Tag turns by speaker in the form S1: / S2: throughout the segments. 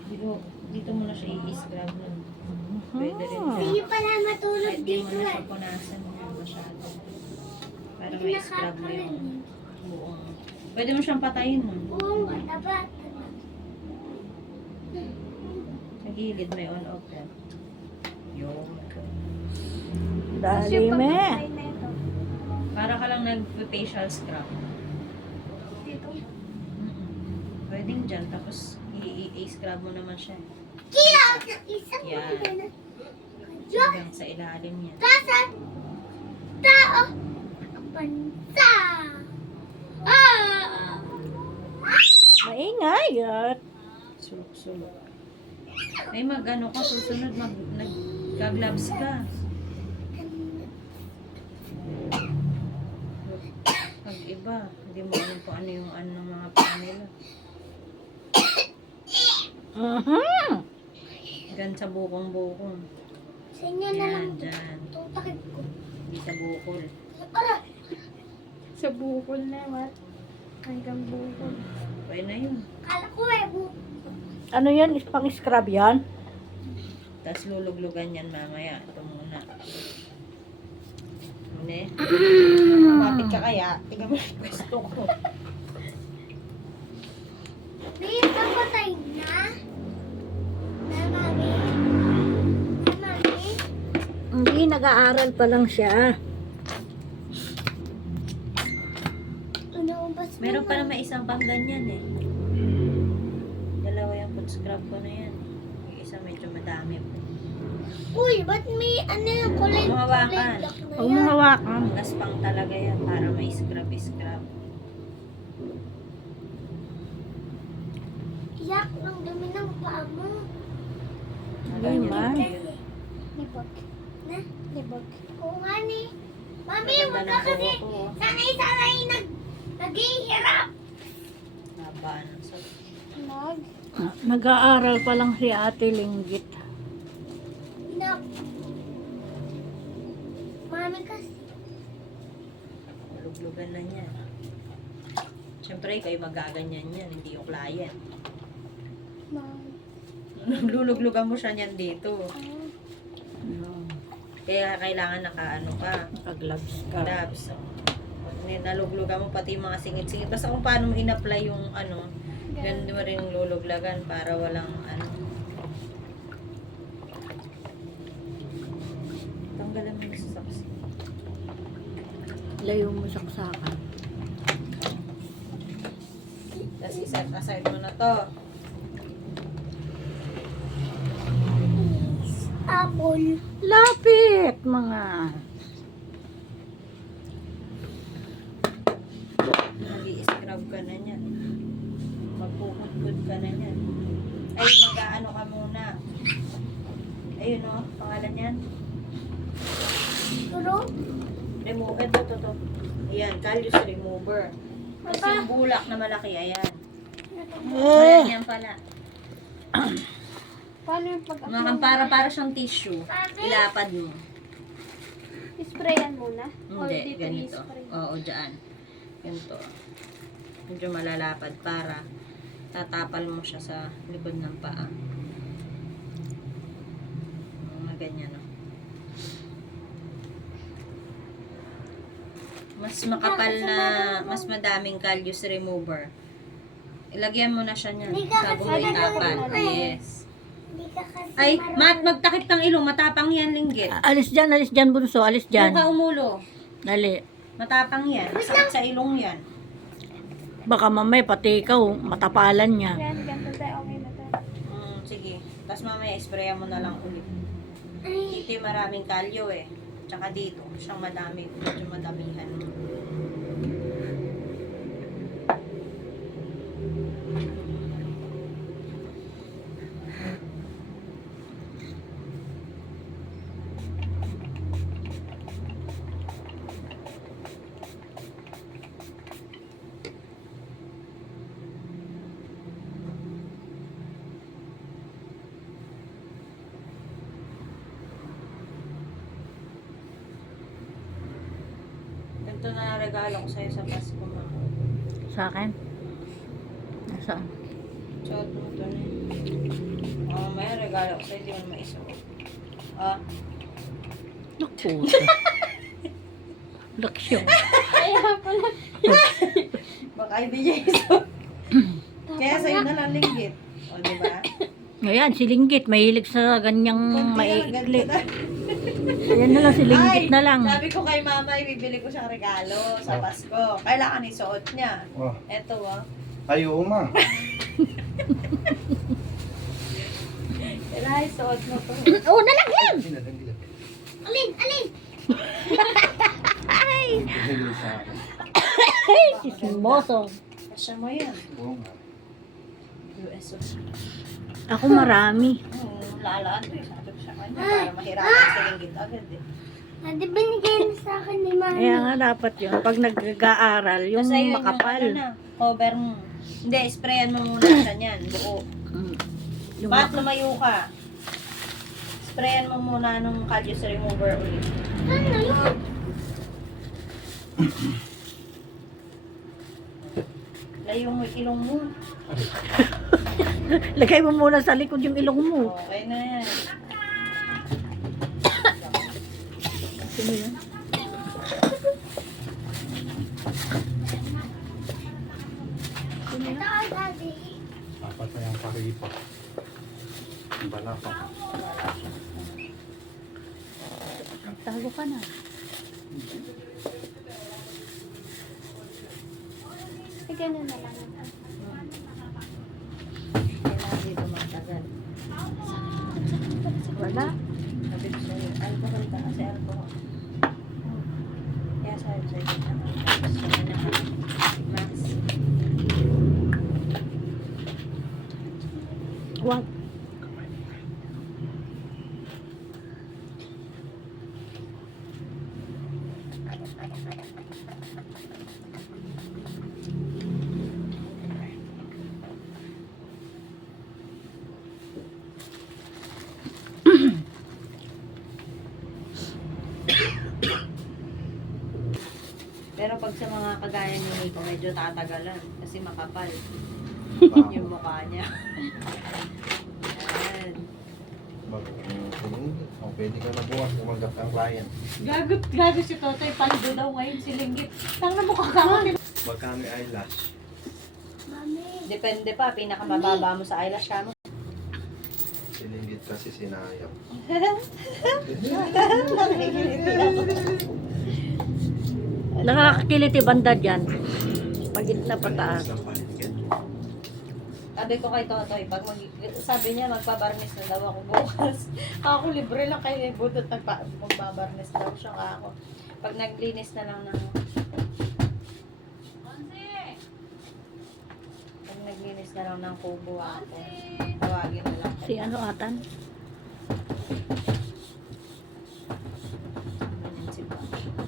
S1: Dito mo na siya i-scrub na. Pwede rin.
S2: Hindi pala matulog
S1: Kahit di mo
S2: dito
S1: na
S2: eh.
S1: siya punasan yan masyado. Para
S2: Hindi
S1: ma-scrub mo yung
S2: nakakarinig.
S1: buong. Pwede mo siyang patayin mo.
S2: Oo nga, dapat.
S1: Sa gilid may on-off yan. Yun.
S3: Dali me.
S1: Para ka lang nag-facial scrub.
S2: Dito.
S1: Pwedeng dyan. Tapos i-scrub mo naman siya.
S2: Kila! Isang
S1: Yan.
S2: yeah.
S1: Hanggang sa ilalim niya.
S2: Kasan? Tao! Pansa! Ah!
S3: Maingay at
S1: Sulok-sulok. Ay mag-ano ka, susunod nag-gloves ka. Pag iba, hindi mo alam kung ano yung ano ng mga paa nila. Gan sa bukong-bukong.
S2: Sa inyo na lang.
S1: Yan, dyan.
S2: Itong takip ko.
S1: Hindi sa bukol.
S2: Aray!
S4: Sa bukol na, what? Hanggang bukol.
S1: Pwede na yun.
S2: Kala ko eh,
S3: ano yan? Pang scrub yan?
S1: Tapos luluglugan yan mamaya. Ito muna. Hindi. Mapit ka kaya. Tingnan mo yung gusto ko.
S2: May napatay na. Na mami. Na mami.
S3: Hindi, nag-aaral pa lang siya.
S2: Inaubas mo
S1: Meron pa
S2: na.
S1: naman isang pang ganyan eh. Dalawa yung foot scrub ko na yan. Yung isa medyo madami pa.
S2: Uy, ba't may ano yung kulay
S1: Huwag mo hawakan.
S2: black na
S3: Huwag mo
S2: yan?
S3: hawakan.
S1: Gaspang talaga yan para may scrub-scrub.
S2: Yak, ang dumi ng paa mo.
S3: Hindi man.
S2: Libog. Na? Libog. Oo nga ni. Mami,
S1: Maganda
S2: wag
S1: ng
S2: ka kasi
S1: buhok ko.
S2: sanay-sanay naghihirap.
S1: Haba ng sa...
S3: Nag-aaral pa lang si Ate Linggit.
S2: Inak. Mami kasi.
S1: Luglugan na niya. Siyempre, kayo magaganyan yan. Hindi yung client. Luluglugan mo siya niyan dito. Kaya kailangan nakaano ka.
S3: Naka-gloves ka.
S1: Gloves. Naluglugan mo pati yung mga singit-singit. Basta kung paano mo in-apply yung ano, ganun mo rin luluglagan para walang ano. Tanggalan mo yung sasaksi.
S3: Layo mo saksakan.
S1: Tapos isa-aside mo na to.
S2: Apple.
S3: Lapit, mga.
S1: Mag-i-scrub ka na niyan. Magpupudpud ka na niyan. Ay, mag-aano ka muna. Ayun o, pangalan niyan.
S2: Turo.
S1: Remove, ito. Ayan, callus remover. Tapos yung bulak na malaki, ayan. Ayan yan pala.
S4: Paano yung pag
S1: Para siyang tissue. Ilapad mo.
S4: sprayan muna? Or
S1: Hindi,
S4: dito
S1: ganito.
S4: i-spray?
S1: Oo, dyan. Ganito. Medyo malalapad para tatapal mo siya sa likod ng paa. Mga ganyan, no? Mas makapal na, mas madaming callus remover. Ilagyan mo na siya niyan.
S2: Hindi ka
S1: Bago mo
S2: kasi
S1: itapal.
S2: marunong eh.
S1: Yes.
S2: Hindi ka kasi
S1: Ay,
S2: marunong.
S1: magtakip kang ilong. Matapang yan, linggit.
S3: Alis dyan, bunso. Alis
S1: Huwag
S3: dyan.
S1: ka umulo.
S3: Dali.
S1: Matapang yan. Sakit sa ilong yan.
S3: Baka mamay, pati ikaw, matapalan niya.
S4: Yan, ganito tayo. Okay na tayo.
S1: Sige. Tapos mamaya, sprayan mo na lang ulit.
S2: Ay,
S1: Dito yung maraming kalyo eh. Tsaka dito, siyang madami. Medyo madamihan. Ito na regalo ko sa'yo sa Pasko, ma.
S3: Sa akin? Saan?
S1: Suot mo ito na yun. regalo ko sa'yo, hindi mo maisuot. Ah,
S3: Naku. Laksyon.
S4: Kaya pala.
S1: baka hindi niya isuot. Kaya sa'yo na lang linggit. O, di ba?
S3: Ngayon, si Linggit, mahilig sa ganyang
S1: Konti na lang,
S3: maikli.
S1: ganito na.
S3: Ayan na lang, si Linggit na lang.
S1: Sabi ko kay mama, ibibili ko siyang regalo sa Pasko. Kailangan isuot niya.
S5: Oh.
S1: Eto, oh.
S5: Ay, oo ma.
S1: Kailangan isuot mo to.
S3: Oo, nalagyan!
S2: Alin, alin.
S5: Bigay sa akin.
S3: Ay, sismoso.
S1: Kasya mo yan.
S5: Oo nga.
S1: USO.
S3: Ako marami.
S1: Lalaan to eh. Sabi ko sa kanya para mahirapan sa linggit agad eh.
S2: Di binigay na sa akin ni Mami.
S3: Kaya nga dapat yun. Pag nag-aaral, yung
S1: Basta yun,
S3: makapal.
S1: Yung, ano na, cover mo. Hindi, sprayan mo muna siya niyan. Buo.
S3: Mm. Yung
S1: Ba't lumayo ka? Sprayan mo muna nung calcium remover ulit.
S2: Ano yun?
S1: Layo mo yung ilong mo.
S3: Lagay mo muna sa likod yung ilong mo.
S1: Okay na yan.
S3: Sino yan?
S2: Ito ang daddy.
S5: Apat na yung paripa. Bala pa.
S3: Tago ka na.
S2: Ay, ganun na lang.
S1: Kailangan dito matagal.
S3: Wala.
S1: Sabi ko sa'yo, alcohol ka kasi alcohol. Kaya sabi sa'yo, sabi na ka. Max.
S3: Wag.
S1: Pero pag sa mga kagaya ni Nico, medyo tatagalan kasi makapal yung mukha niya. Yan.
S5: Oh, pwede ka na bukas umanggap ng client.
S1: Gago si Totoy, paldo daw ngayon si Linggit. Tang na mukha ka mo.
S5: Magkano yung eyelash?
S2: Mami.
S1: Depende pa, pinakamababa mo sa eyelash ka mo.
S5: Siningit kasi sinayap.
S3: Nakakakiliti banda dyan. Pagit na pataas.
S5: Isang paligid.
S1: Sabi ko kay Totoy, sabi niya magpabarnis na daw ako bukas. Ako libre lang kay Budot magpabarnis daw siya ako. Pag naglinis na lang ng pag naglinis na lang ng kubo ako, tawagin na lang.
S3: Si ano atan?
S1: Si Bob.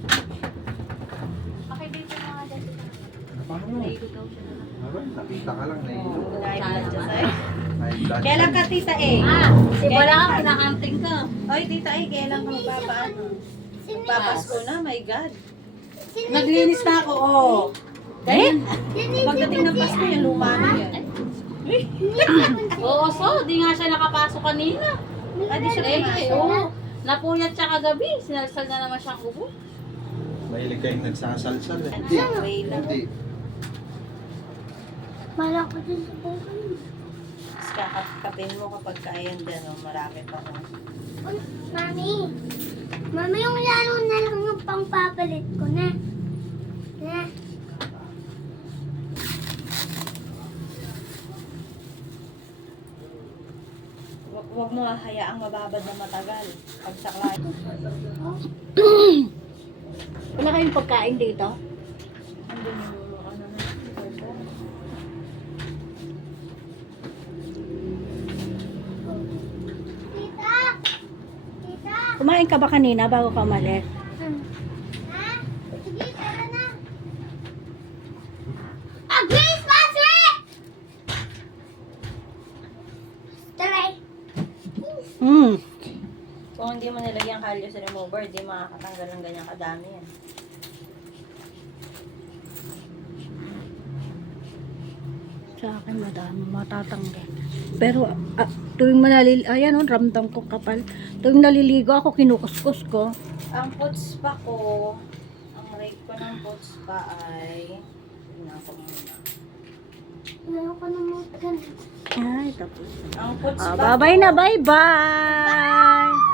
S2: Okay, dito mga daddy.
S5: Paano?
S2: Naigo daw siya na lang.
S5: Aray, nakita ka lang na
S1: Oo, naiblad siya sa'yo.
S5: High-blood.
S1: Kailan ka tita eh?
S3: Simula ka, pinakanting ka.
S1: Oy tita eh, kailan ka magpapaano? Magpapasko na, my God.
S3: Naglinis na ako, oh.
S1: Eh? Pagdating ng Pasko, yung luma na yan.
S6: Oo, so, di nga siya nakapasok kanina.
S1: Ah, di siya pumasok.
S6: Oo. Napuyat siya kagabi. Sinalsal na naman siyang ubo.
S5: Mahilig kayong nagsasalsal eh.
S1: Hindi, way lang.
S5: Hindi.
S2: Mala ko din sa buhay.
S1: Tapos kakapin mo kapag kaya dyan, oh, marami pa ko.
S2: Mami. Mami, yung lalo na lang yung pangpapalit ko na. Na.
S1: Huwag mo hayaang mababad na matagal. Pag sa klase.
S3: Wala kayong pagkain dito?
S1: Andun yung ano na.
S2: Tita! Tita!
S3: Kumain ka ba kanina bago ka umalis?
S2: Ha? Sige, tara na. Ah, Grace Pasre! Tara.
S1: Kung hindi mo nilagyan kalyo sa remover, di makakatanggal ng ganyang kadami yan.
S3: Sa akin, madami matatanggal. Pero, ayan o, ramdam ko kapal. Tuwing naliligo ako, kinukuskus ko.
S1: Ang puts pa ko, ang rate ko ng puts pa ay, tingnan ko muna.
S2: Ayoko na mo.
S3: Ay, tapos.
S1: Ang puts
S3: Ah,
S1: pa
S3: bye-bye na, bye-bye!